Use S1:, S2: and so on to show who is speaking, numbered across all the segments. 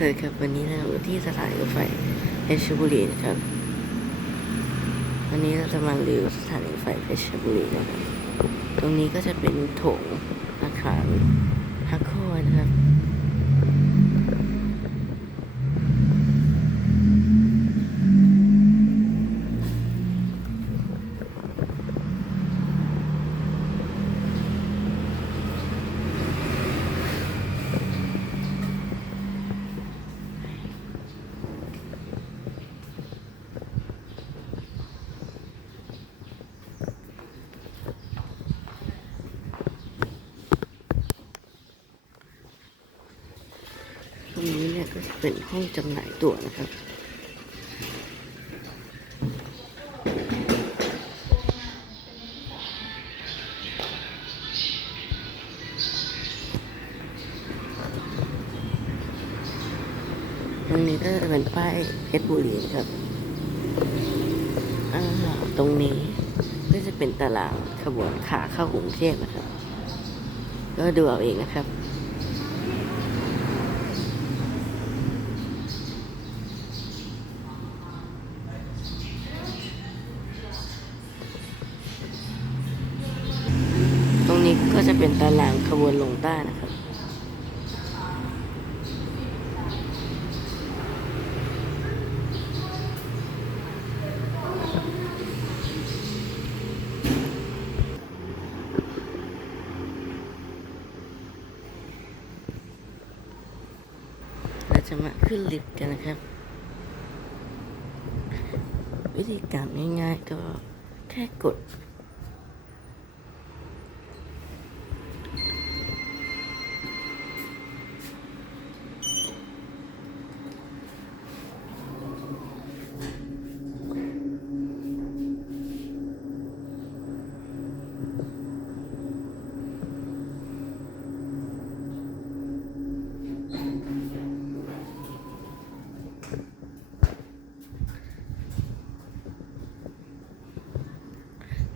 S1: สวัสดีครับวันนี้เราอยู่ที่สถานีรถไฟเพชรบุรีนะครับ วันนี้เราจะมารีวิวสถานีรถไฟเพชรบุรีนะครับ ตรงนี้ก็จะเป็นโถงอาคารฮักโคนะครับ รงนี้เนี่ยก็จะเป็นห้องจำหน่ายตั๋วนะครับตรงนี้ก็จะเป็นป้ายเพชรบุรีครับตรงนี้ก็จะเป็นตารางขบวนขาเข้ากรุงเทพนะครับ ก็ดูเอาเองนะครับ จะเป็นตารางขบวนลงใต้นะครับเราจะมาขึ้นลิฟต์กันนะครับ วิธีการง่ายๆก็แค่กด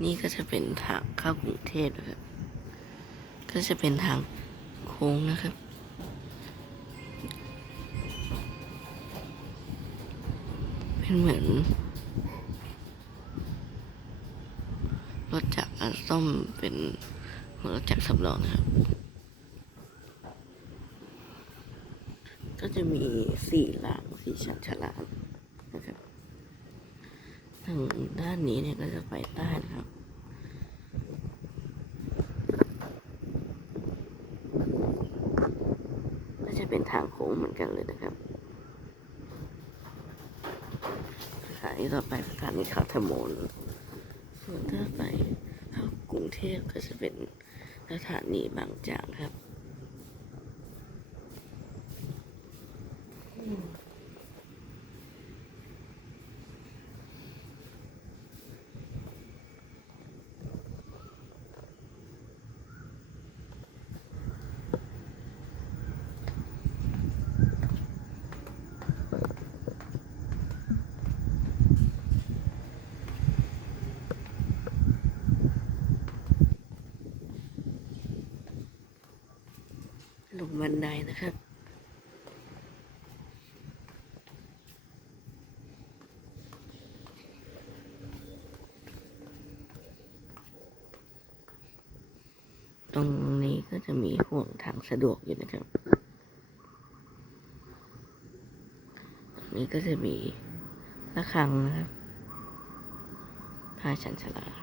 S1: นี่ก็จะเป็นทางเข้ากรุงเทพนะครับ ก็จะเป็นทางโค้งนะครับ เป็นเหมือนรถจักรส้มเป็นรถจักรสำรองนะครับ ก็จะมีสี่หลังสี่ชั้นฉลามนะครับ ทางด้านนี้เนี่ยก็จะไปใต้นะครับก็จะเป็นทางโค้งเหมือนกันเลยนะครับสถานีต่อไปสถานีคาทมอนส่วนถ้าไปเข้ากรุงเทพก็จะเป็นสถานีบางจากครับ ลงบันไดนะครับตรงนี้ก็จะมีห่วงทางสะดวกอยู่นะครับ ตรงนี้ก็จะมีระฆังนะครับผ้าชันชลา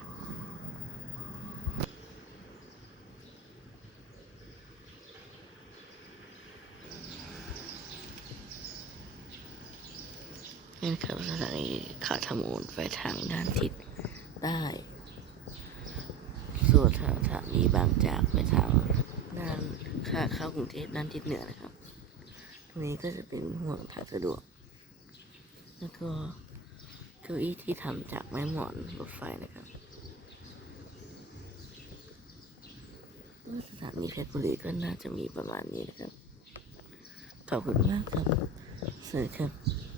S1: นี่คือสถานีขาทมูลไปทางด้านทิศใต้ส่วนสถานีบางจากไปทางด้านขาเข้ากรุงเทพด้านทิศเหนือนะครับตรงนี้ก็จะเป็นห่วงทางสะดวก แล้วก็เก้าอี้ที่ทำจากไม้หมอนรถไฟนะครับสถานีเพชรบุรีก็น่าจะมีประมาณนี้นะครับ ขอบคุณมากครับสวัสดีครับ